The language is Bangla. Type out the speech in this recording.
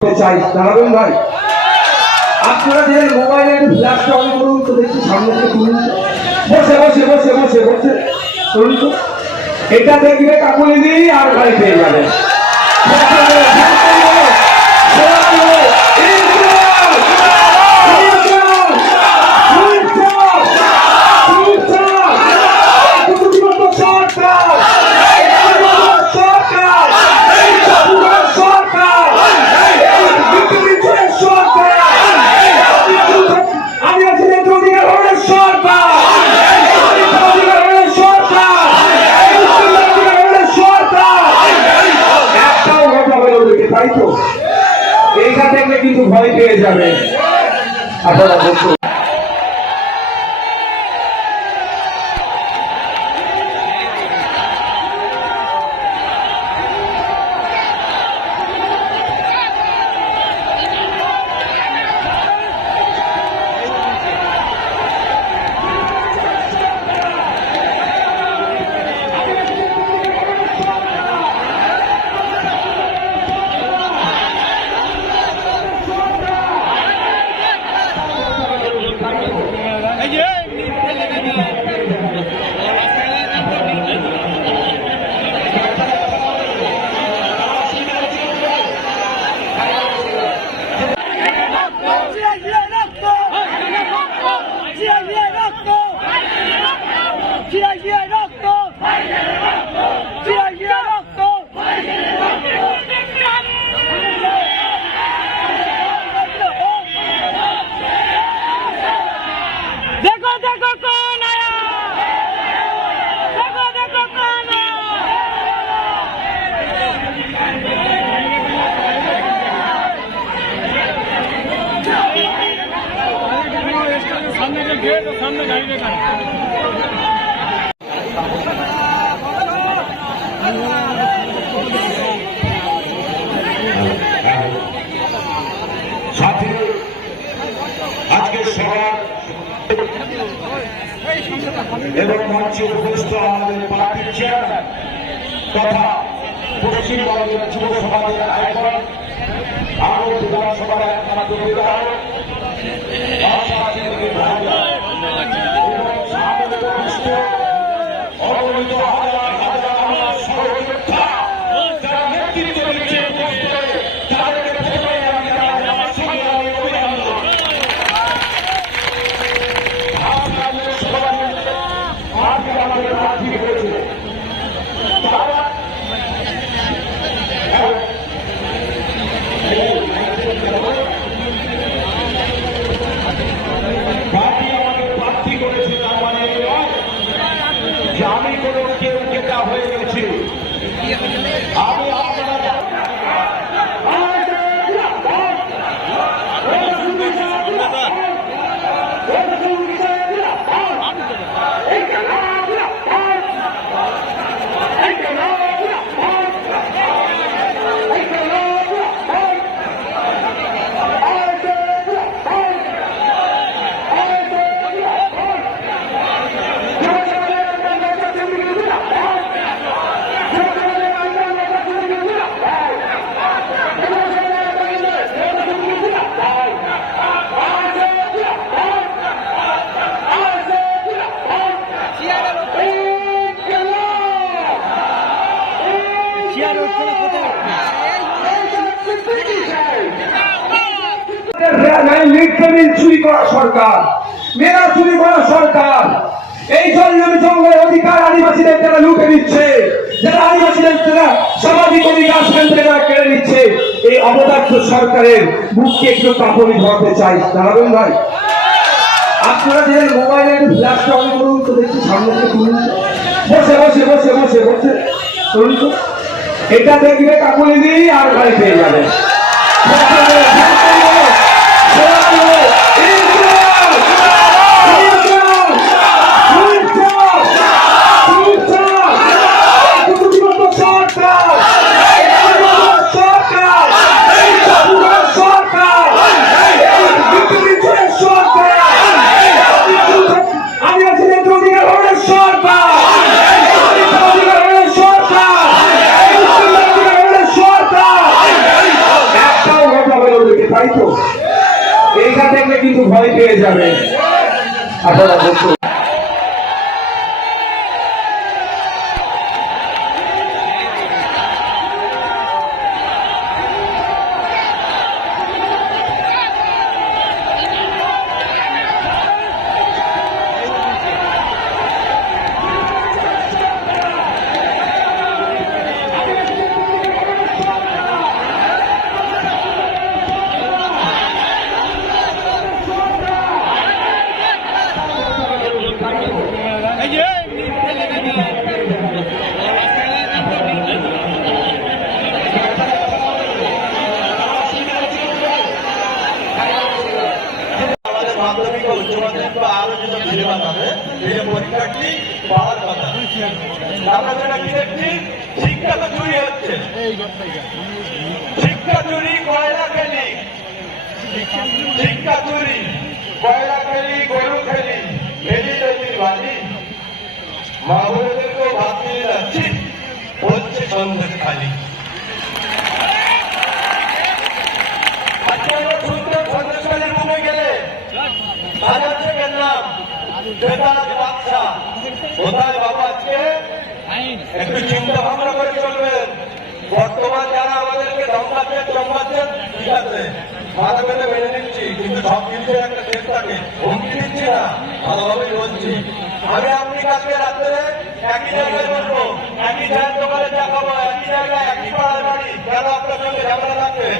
চাই, দাঁড়াবেন ভাই। আপনারা যে মোবাইলে একটু ফ্ল্যাশটা অন করুন, তো সামনে থেকে তুলুন। বসে বসে বসে বসে বসে। তুলুন তো। এটা দেখবে কাকুলি দিই আর ভাই পেয়ে যাবে আমি আছি নেত্র অধিকার হলের সরকার অধিকার হলের সরকার অধিকার হলের সরকার একটাও কথা বলে ওদেরকে তাই তো এইটা দেখলে কিন্তু ভয় পেয়ে যাবে আপনারা এবং মঞ্চে উপস্থিত আমাদের পার্টির চেয়ারম্যান তথা পশ্চিমবঙ্গের যুব সমাজের আইকন আরও বিধানসভার একমাত্র বিধায়ক অগণিত হাজার হাজার আমার সহযোদ্ধা যারা নেতৃত্ব দিচ্ছে উপস্থিত তাদেরকে প্রথমে আমি জানাই আমার সঙ্গে আমি অভিনন্দন আপনাদের সবাই আজকে আমাদের প্রার্থী হয়েছে তারা পার্টি আমাকে প্রার্থী করেছে তার মানে এই নয় যে আমি কোনো কেউ কেটা হয়ে গেছি আমি আপনারা মিড চুরি করা সরকার মেলা চুরি করা সরকার। এই জঙ্গল জঙ্গলের অধিকার আদিবাসীদের যারা লুটে দিচ্ছে যারা আদিবাসীদের যারা সামাজিক অধিকার সেখান কেড়ে নিচ্ছে, এই অবদার্থ সরকারের মুখকে একটু কাপড়ি ধরতে চাই। দাঁড়াবেন ভাই। আপনারা যে মোবাইলে একটু ফ্ল্যাশটা অন করুন, তো দেখছি সামনে থেকে তুলুন। বসে বসে বসে বসে বসে। তুলুন তো। এটা দেখবে কাকুলি দিই আর ভাই পেয়ে যাবে আমি আছি নেত্র অধিকার হলের সরকার অধিকার হলের সরকার অধিকার হলের সরকার হয়েছে তাই তো এইটা দেখলে কিন্তু ভয় পেয়ে যাবে আপনারা আমরা যেটা দেখছি শিক্ষা তো চুরি হচ্ছে। শিক্ষা চুরি, কয়লা খেলি। শিক্ষা চুরি, কয়লা খেলি, গরু খেলি খেলি তৈরি বাজি মা বোনেদেরকেও দিয়ে যাচ্ছি হচ্ছে সন্দেশ খালি। কোথায় বাবা আজকে? একটু চিন্তা ভাবনা করে চলবেন। বর্তমান যারা আমাদেরকে ধমকাচ্ছেন চমকাচ্ছেন ঠিক আছে। মাথা পেতে মেনে নিচ্ছি, কিন্তু সব কিছু একটা শেষ থাকে। হুমকি দিচ্ছি না, ভালোভাবেই বলছি। আমি আপনি কালকে রাত্রে একই জায়গায় বলব একই চায়ের দোকানে চা খাব, একই জায়গায় একই পাড়ার বাড়ি। কেন আপনার সঙ্গে ঝামেলা থাকবে